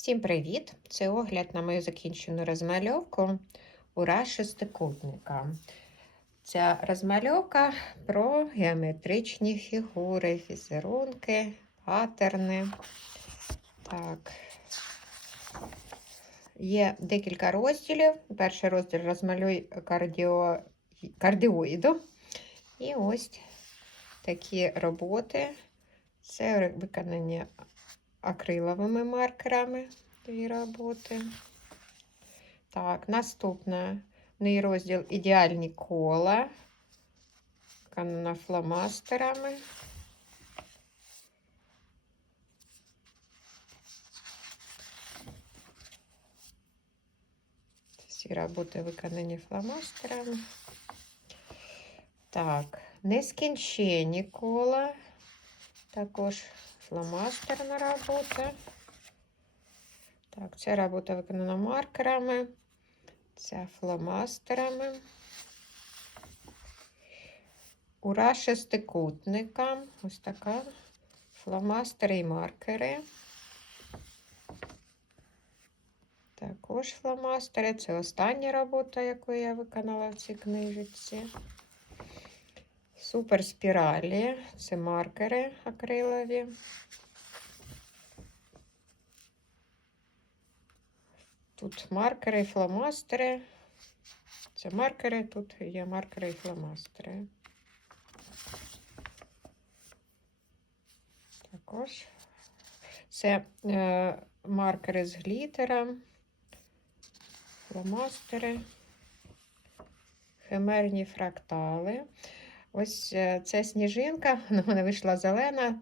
Всім привіт! Це огляд на мою закінчену розмальовку ура шестикутника. Ця розмальовка про геометричні фігури, фізерунки, патерни. Так. Є декілька розділів. Перший розділ розмалюй кардіо... кардіоїду. І ось такі роботи. Це виконані акриловими маркерами дві роботи. Так, наступний розділ ідеальні кола. Виконана фломастерами. Всі роботи виконані фломастерами. Так, нескінченні кола. Також фломастерна робота. Так, ця робота виконана маркерами, ця фломастерами. Ура шестикутника. Ось така. Фломастери і маркери. Також фломастери. Це остання робота, яку я виконала в цій книжці. Супер спіралі. Це маркери акрилові. Тут маркери і фломастери. Це маркери, тут є маркери і фломастери. Також це е, маркери з глітером, фломастери, химерні фрактали. Ось е, ця сніжинка, вона в мене вийшла зелена.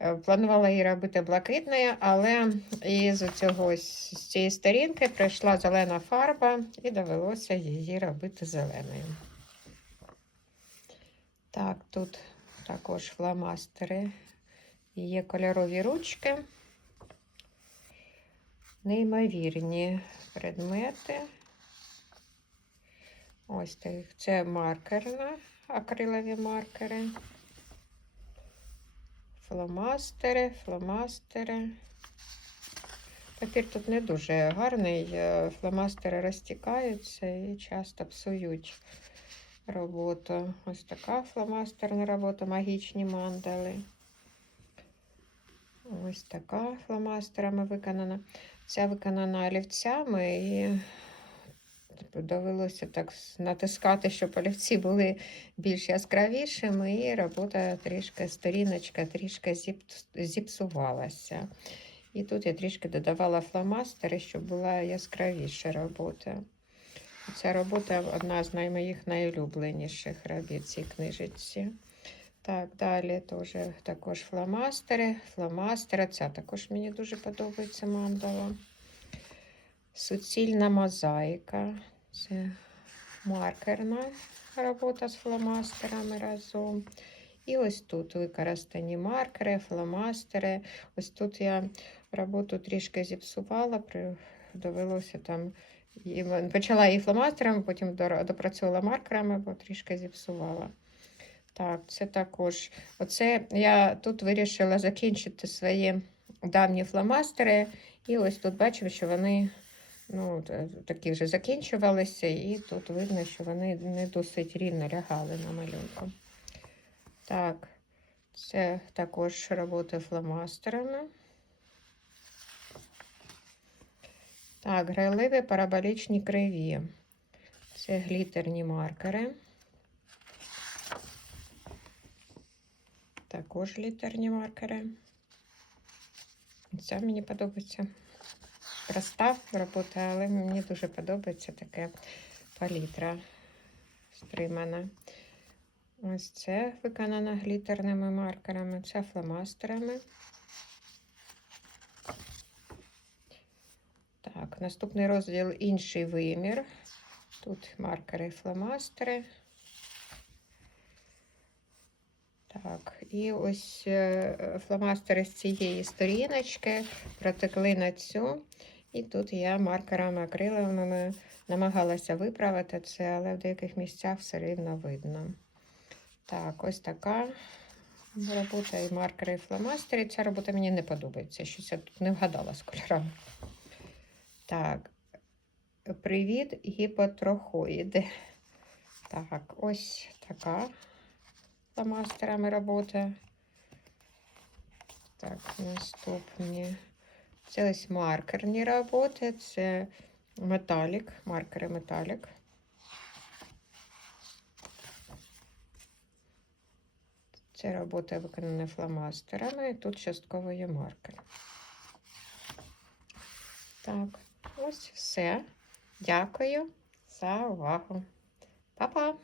Е, Планувала її робити блакитною, але із цього з цієї сторінки прийшла зелена фарба і довелося її робити зеленою. Так, тут також фломастери є кольорові ручки, неймовірні предмети. Ось це маркерна акрилові маркери, фломастери, фломастери. Папір тут не дуже гарний, е, фломастери розтікаються і часто псують роботу. Ось така фломастерна робота, магічні мандали. Ось така фломастерами виконана. Ця виконана олівцями і довелося так натискати, щоб олівці були більш яскравішими, і робота трішки, сторіночка трішки зіп, зіпсувалася. І тут я трішки додавала фломастери, щоб була яскравіша робота. Ця робота одна з моїх найулюбленіших робіт цій книжечці. Так, далі теж також фломастери. Фломастери. Ця також мені дуже подобається мандала. Суцільна мозаїка. Це маркерна робота з фломастерами разом. І ось тут використані маркери, фломастери. Ось тут я роботу трішки зіпсувала, довелося там. І почала її фломастерами, потім допрацювала маркерами, бо трішки зіпсувала. Так, це також. Оце я тут вирішила закінчити свої давні фломастери. І ось тут бачимо, що вони ну, такі вже закінчувалися, і тут видно, що вони не досить рівно лягали на малюнку. Так, це також роботи фломастерами. Так, грайливі параболічні криві. Це глітерні маркери. Також глітерні маркери. Це мені подобається проста робота, але мені дуже подобається таке палітра стримана. Ось це виконано глітерними маркерами, це фломастерами. Так, наступний розділ інший вимір. Тут маркери і фломастери. Так, і ось е, фломастери з цієї сторіночки протекли на цю. І тут я маркерами акриловими намагалася виправити це, але в деяких місцях все рівно видно. Так, ось така робота і маркери, і фломастери. Ця робота мені не подобається. Щось я тут не вгадала з кольорами. Так. Привіт, гіпотрохоїди. Так, ось така фломастерами робота. Так, наступні. Це ось маркерні роботи. Це металік, маркери металік. Це робота виконана фломастерами. Тут частково є маркер. Так, ось все. Дякую за увагу. Па-па!